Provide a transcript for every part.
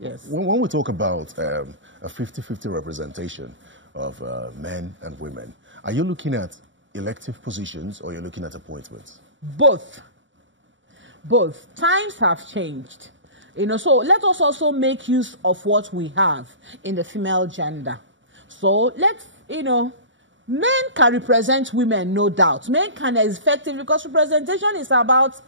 Yes. When we talk about a 50-50 representation of men and women, are you looking at elective positions or you're looking at appointments? Both. Both. Times have changed. So let us also make use of what we have in the female gender. So let's, men can represent women, no doubt. Men can effective because representation is about,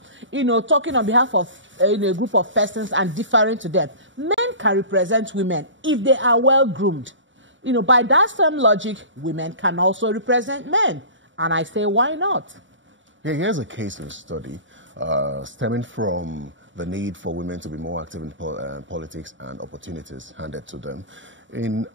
talking on behalf of a group of persons and differing to them. Men can represent women if they are well groomed. By that same logic, women can also represent men. And I say, why not? Yeah, here's a case of study stemming from the need for women to be more active in politics and opportunities handed to them. In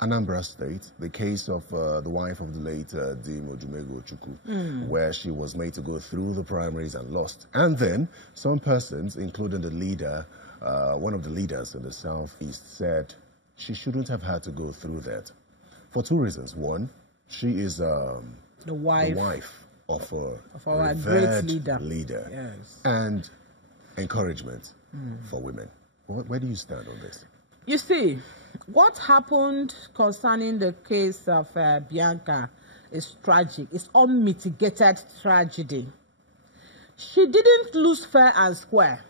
Anambra State, the case of the wife of the late Dim Ojumego-Ojukwu, where she was made to go through the primaries and lost. And then some persons, including the leader, one of the leaders in the Southeast, said she shouldn't have had to go through that for two reasons. One, she is the wife of a great leader. Yes. And encouragement for women. Where do you stand on this? You see, what happened concerning the case of Bianca is tragic. It's unmitigated tragedy. She didn't lose fair and square.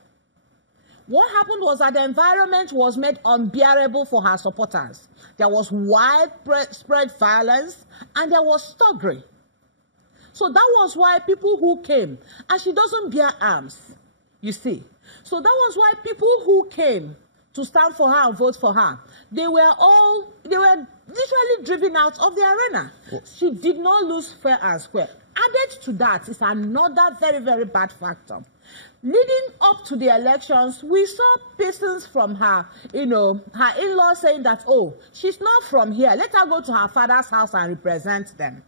What happened was that the environment was made unbearable for her supporters. There was widespread violence and there was thuggery. So that was why people who came, and she doesn't bear arms, you see. So that was why people who came to stand for her and vote for her, they were literally driven out of the arena. What? She did not lose fair and square. Added to that is another very, very bad factor. Leading up to the elections, we saw persons from her, her in-law saying that, oh, she's not from here. Let her go to her father's house and represent them.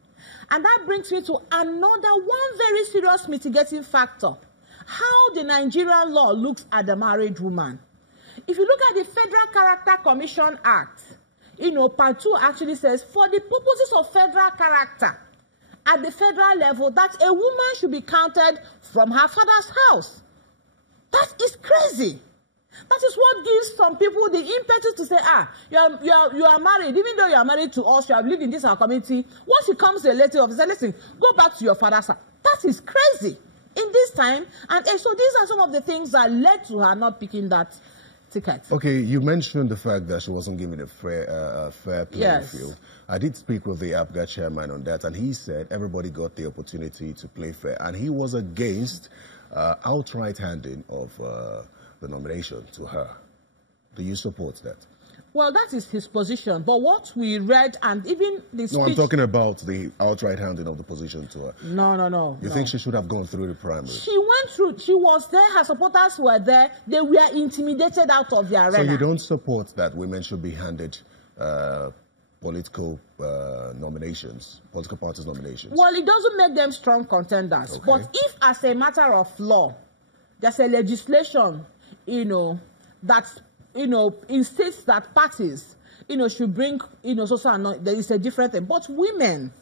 And that brings me to one very serious mitigating factor. How the Nigerian law looks at the married woman. If you look at the Federal Character Commission Act, Pt.2 actually says, for the purposes of federal character, at the federal level, that a woman should be counted from her father's house. That is crazy. That is what gives some people the impetus to say, you are married. Even though you are married to us, you have lived in this our community. Once it comes to a elective officer, listen, go back to your father's house. That is crazy in this time. And so these are some of the things that led to her not picking that ticket. Okay, you mentioned the fact that she wasn't given a fair playing field. I did speak with the APGA chairman on that, and he said everybody got the opportunity to play fair. And he was against outright handing of the nomination to her. Do you support that? Well, that is his position. But what we read and even the speech... No, I'm talking about the outright handing of the position to her. No. You think she should have gone through the primary? She went through. She was there. Her supporters were there. They were intimidated out of the arena. So you don't support that women should be handed political nominations, political parties nominations? Well, it doesn't make them strong contenders. Okay. But if, as a matter of law, there's a legislation, that, insists that parties, should bring, there is a different thing. But women,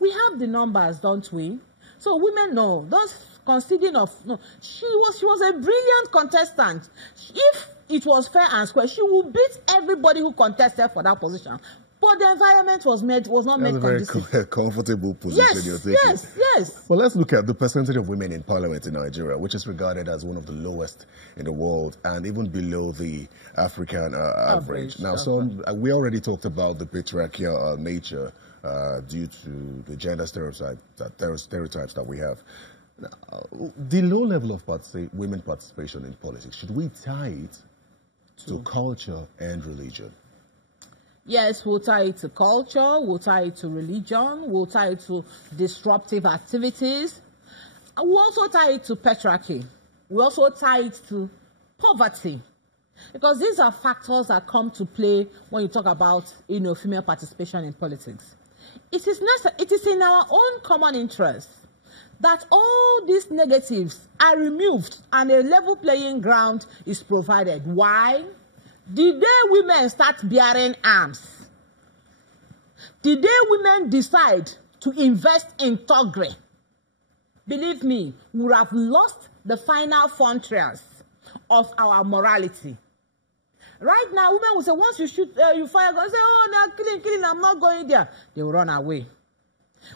we have the numbers, don't we? So women, no, those conceding of, no, she was a brilliant contestant. If it was fair and square, she would beat everybody who contested for that position. But the environment was not made conducive. A very comfortable position you're taking. Yes. Well, let's look at the percentage of women in parliament in Nigeria, which is regarded as one of the lowest in the world and even below the African average. Now, we already talked about the patriarchal nature due to the gender stereotypes that we have. The low level of women participation in politics, should we tie it to culture and religion? Yes, we'll tie it to culture, we'll tie it to religion, we'll tie it to disruptive activities. We'll also tie it to patriarchy. We also tie it to poverty. Because these are factors that come to play when you talk about, female participation in politics. It is in our own common interest that all these negatives are removed and a level playing ground is provided. Why? The day women start bearing arms, the day women decide to invest in thuggery, believe me, we would have lost the final frontiers of our morality. Right now, women will say, once you shoot, you fire gun, say, oh, now killing, I'm not going there. They will run away.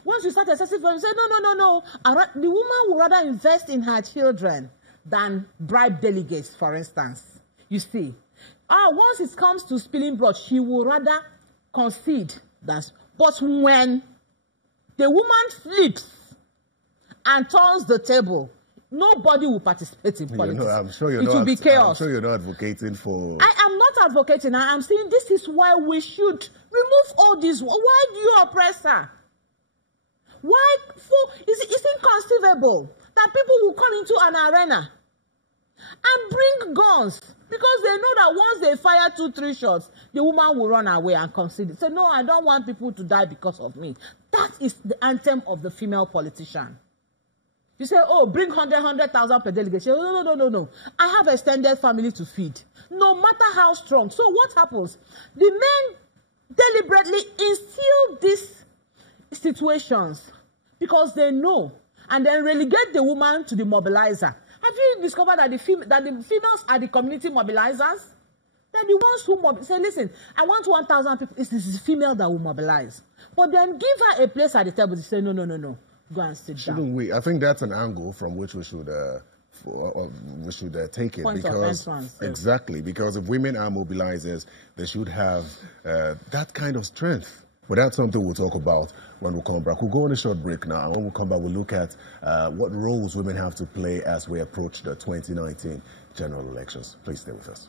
Once you start excessive violence, you say, no. The woman will rather invest in her children than bribe delegates, for instance. You see. Once it comes to spilling blood, she will rather concede. But when the woman flips and turns the table, nobody will participate in politics. I'm sure it will be chaos. I'm sure you're not advocating for... I am not advocating. I am saying this is why we should remove all this. Why do you oppress her? Why? It's inconceivable that people will come into an arena and bring guns because they know that once they fire 2-3 shots, the woman will run away and concede. Say, no, I don't want people to die because of me. That is the anthem of the female politician. You say, oh, bring 100,000 per delegate. No. I have extended family to feed. No matter how strong. So what happens? The men deliberately instill these situations because they know, and then relegate the woman to the mobilizer. Have you discovered that the females are the community mobilizers? They're the ones who say, listen, I want 1,000 people. It's the female that will mobilize. But then give her a place at the table to say, no. Go and sit down. Shouldn't we? I think that's an angle from which we should take it. Point of entrance. Exactly, because if women are mobilizers, they should have that kind of strength. But that's something we'll talk about when we come back. We'll go on a short break now, and when we come back, we'll look at what roles women have to play as we approach the 2019 general elections. Please stay with us.